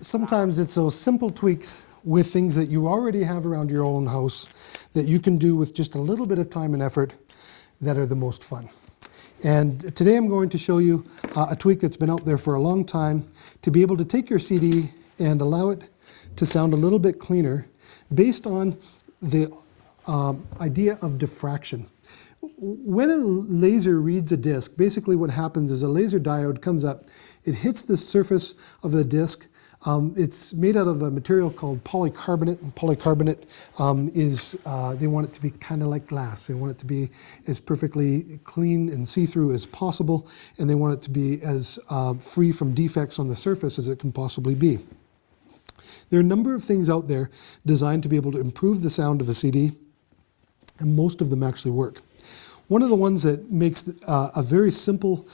Sometimes it's those simple tweaks with things that you already have around your own house that you can do with just a little bit of time and effort that are the most fun. And today I'm going to show you a tweak that's been out there for a long time to be able to take your CD and allow it to sound a little bit cleaner based on the idea of diffraction. When a laser reads a disc, basically what happens is a laser diode comes up, it hits the surface of the disc. It's made out of a material called polycarbonate, and polycarbonate they want it to be kind of like glass. They want it to be as perfectly clean and see-through as possible, and they want it to be as free from defects on the surface as it can possibly be. There are a number of things out there designed to be able to improve the sound of a CD, and most of them actually work. One of the ones that makes a very simple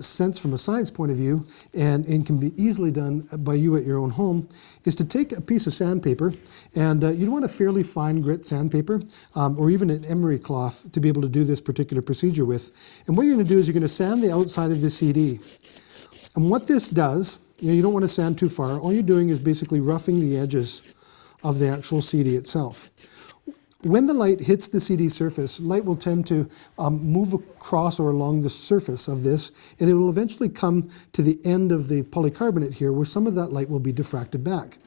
sense from a science point of view and can be easily done by you at your own home is to take a piece of sandpaper, and you'd want a fairly fine grit sandpaper or even an emery cloth to be able to do this particular procedure with. And what you're going to do is you're going to sand the outside of the CD. And what this does, you don't want to sand too far. All you're doing is basically roughing the edges of the actual CD itself. When the light hits the CD surface, light will tend to move across or along the surface of this, and it will eventually come to the end of the polycarbonate here, where some of that light will be diffracted back.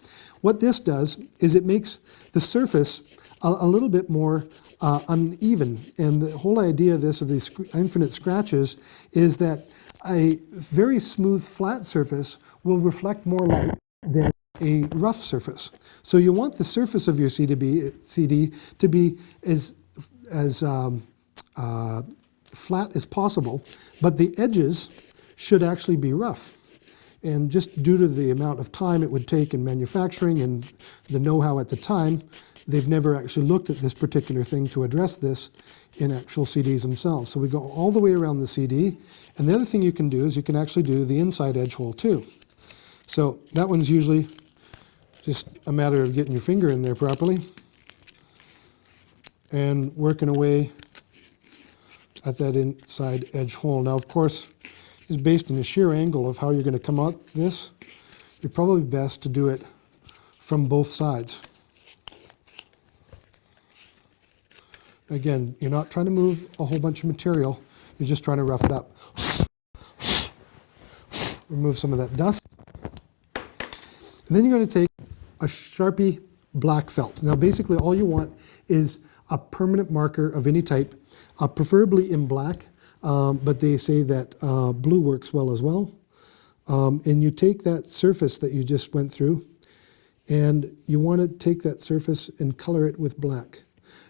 What this does is it makes the surface a little bit more uneven, and the whole idea of this, of these infinite scratches, is that a very smooth, flat surface will reflect more light than a rough surface. So you want the surface of your CD to be as flat as possible, but the edges should actually be rough. And just due to the amount of time it would take in manufacturing and the know-how at the time, they've never actually looked at this particular thing to address this in actual CDs themselves. So we go all the way around the CD, and the other thing you can do is you can actually do the inside edge hole too. So that one's usually just a matter of getting your finger in there properly and working away at that inside edge hole. Now, of course, is based on the sheer angle of how you're going to come out this. You're probably best to do it from both sides. Again, you're not trying to move a whole bunch of material. You're just trying to rough it up. Remove some of that dust. And then you're going to take a Sharpie black felt. Now basically all you want is a permanent marker of any type, preferably in black, but they say that blue works well as well. And you take that surface that you just went through, and you want to take that surface and color it with black.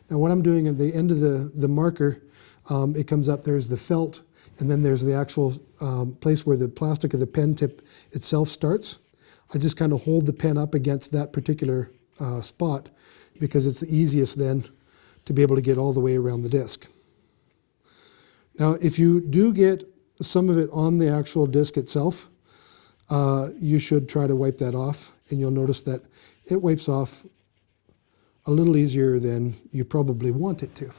Now what I'm doing at the end of the marker, it comes up, there's the felt, and then there's the actual place where the plastic of the pen tip itself starts. I just kind of hold the pen up against that particular spot because it's the easiest then to be able to get all the way around the disc. Now, if you do get some of it on the actual disc itself, you should try to wipe that off, and you'll notice that it wipes off a little easier than you probably want it to.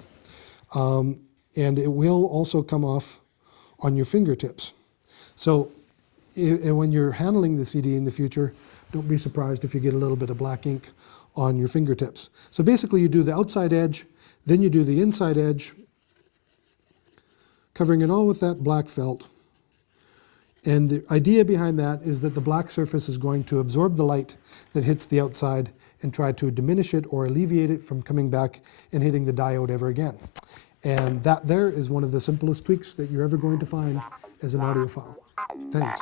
And it will also come off on your fingertips. So when you're handling the CD in the future, don't be surprised if you get a little bit of black ink on your fingertips. So basically you do the outside edge, then you do the inside edge, covering it all with that black felt. And the idea behind that is that the black surface is going to absorb the light that hits the outside and try to diminish it or alleviate it from coming back and hitting the diode ever again. And that there is one of the simplest tweaks that you're ever going to find as an audiophile. Thanks.